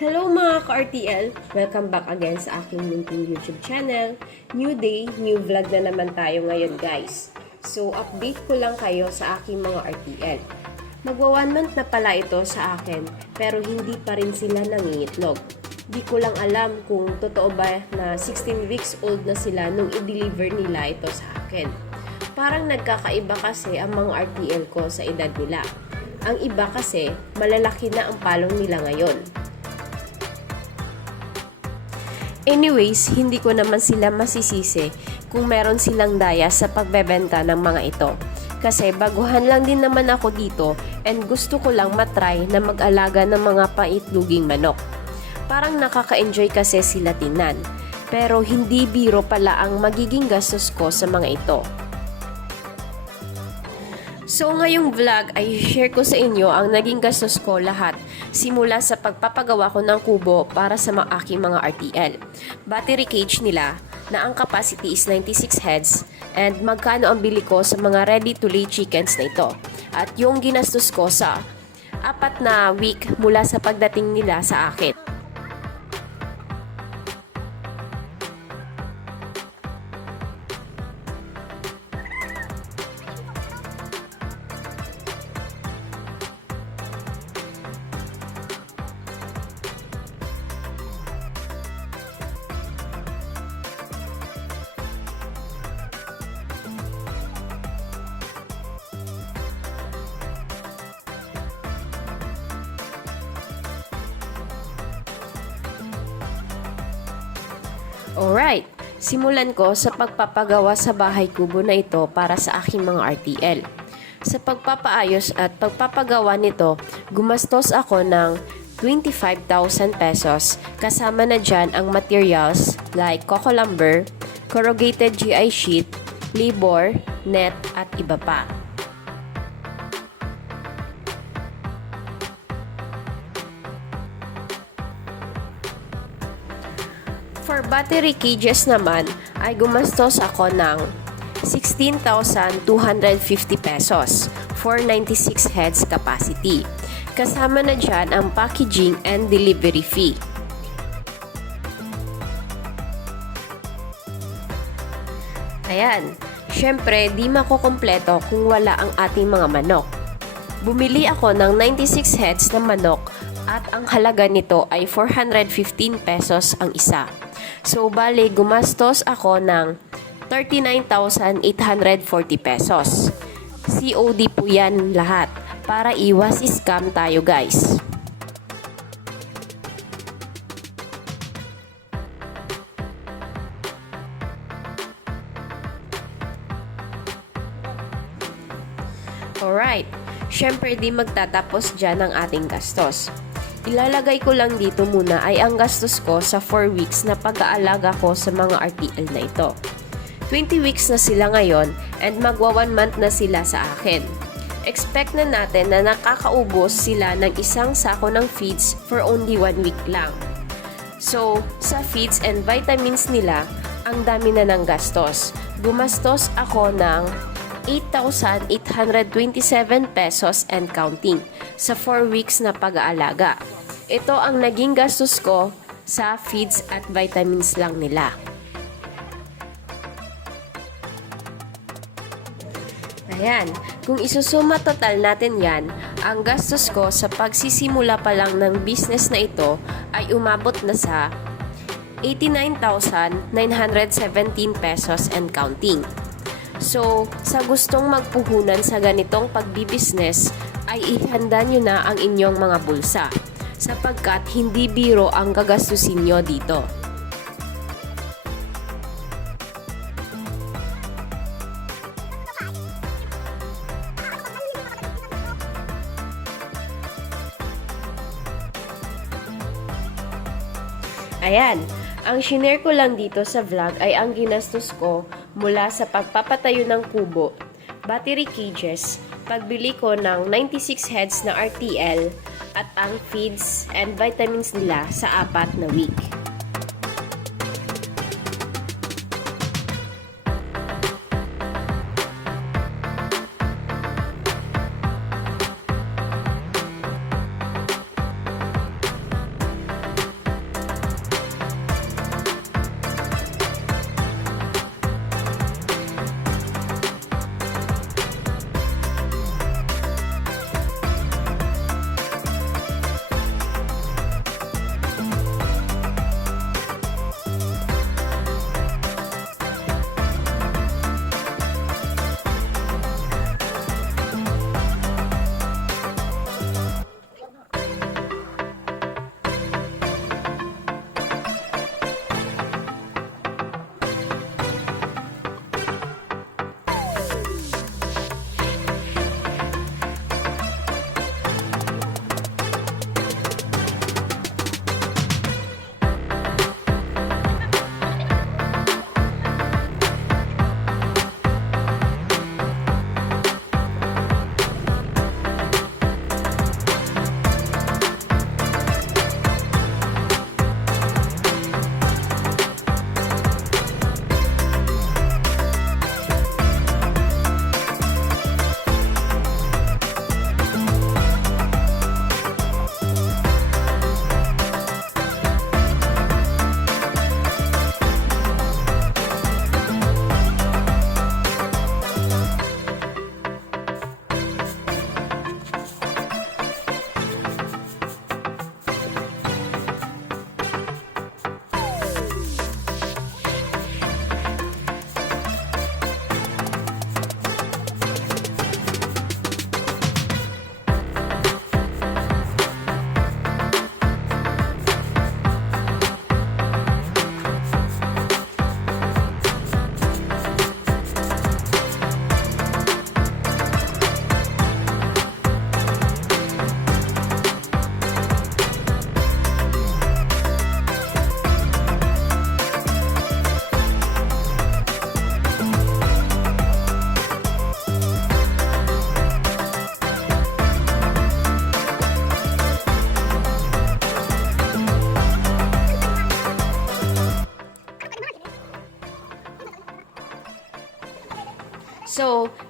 Hello mga ka-RTL! Welcome back again sa aking munting YouTube channel. New day, new vlog na naman tayo ngayon guys. So, update ko lang kayo sa aking mga RTL. Magwa one month na pala ito sa akin, pero hindi pa rin sila nangingitlog. Di ko lang alam kung totoo ba na 16 weeks old na sila nung i-deliver nila ito sa akin. Parang nagkakaiba kasi ang mga RTL ko sa edad nila. Ang iba kasi, malalaki na ang palong nila ngayon. Anyways, hindi ko naman sila masisisi kung meron silang daya sa pagbebenta ng mga ito. Kasi baguhan lang din naman ako dito and gusto ko lang matry na mag-alaga ng mga paitluging manok. Parang nakaka-enjoy kasi sila tinan. Pero hindi biro pala ang magiging gastos ko sa mga ito. So ngayong vlog ay share ko sa inyo ang naging gastos ko lahat simula sa pagpapagawa ko ng kubo para sa mga aking mga RTL. Battery cage nila na ang capacity is 96 heads and magkano ang bili ko sa mga ready to lay chickens na ito. At yung ginastos ko sa apat na week mula sa pagdating nila sa akin. Alright, simulan ko sa pagpapagawa sa bahay kubo na ito para sa aking mga RTL. Sa pagpapaayos at pagpapagawa nito, gumastos ako ng 25,000 pesos kasama na dyan ang materials like coco lumber, corrugated GI sheet, labor, net at iba pa. For battery cages naman ay gumastos ako ng 16,250 pesos for 96 heads capacity. Kasama na dyan ang packaging and delivery fee. Ayan, syempre di makukompleto kung wala ang ating mga manok. Bumili ako ng 96 heads na manok at ang halaga nito ay 415 pesos ang isa. So, bali, gumastos ako ng 39,840 pesos. COD po yan lahat para iwas scam tayo guys. Alright, syempre di magtatapos dyan ang ating gastos. Ilalagay ko lang dito muna ay ang gastos ko sa 4 weeks na pag-aalaga ko sa mga RTL na ito. 20 weeks na sila ngayon and magwa 1 month na sila sa akin. Expect na natin na nakakaubos sila ng isang sako ng feeds for only 1 week lang. So, sa feeds and vitamins nila, ang dami na ng gastos. Gumastos ako ng 8,827 pesos and counting sa 4 weeks na pag-aalaga. Ito ang naging gastos ko sa feeds at vitamins lang nila. Ayan, kung isusuma total natin yan, ang gastos ko sa pagsisimula pa lang ng business na ito ay umabot na sa 89,917 pesos and counting. So, sa gustong magpuhunan sa ganitong pagbibisnes, ay ihanda nyo na ang inyong mga bulsa sapagkat hindi biro ang gagastusin nyo dito. Ayan, ang shinare ko lang dito sa vlog ay ang ginastos ko mula sa pagpapatayo ng kubo, battery cages, pagbili ko ng 96 heads na RTL, at ang feeds and vitamins nila sa apat na week.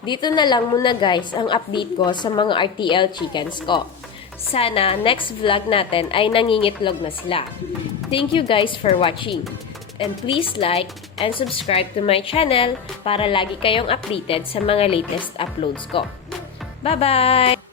Dito na lang muna guys ang update ko sa mga RTL chickens ko. Sana next vlog natin ay nangingitlog na sila. Thank you guys for watching. And please like and subscribe to my channel para lagi kayong updated sa mga latest uploads ko. Bye-bye!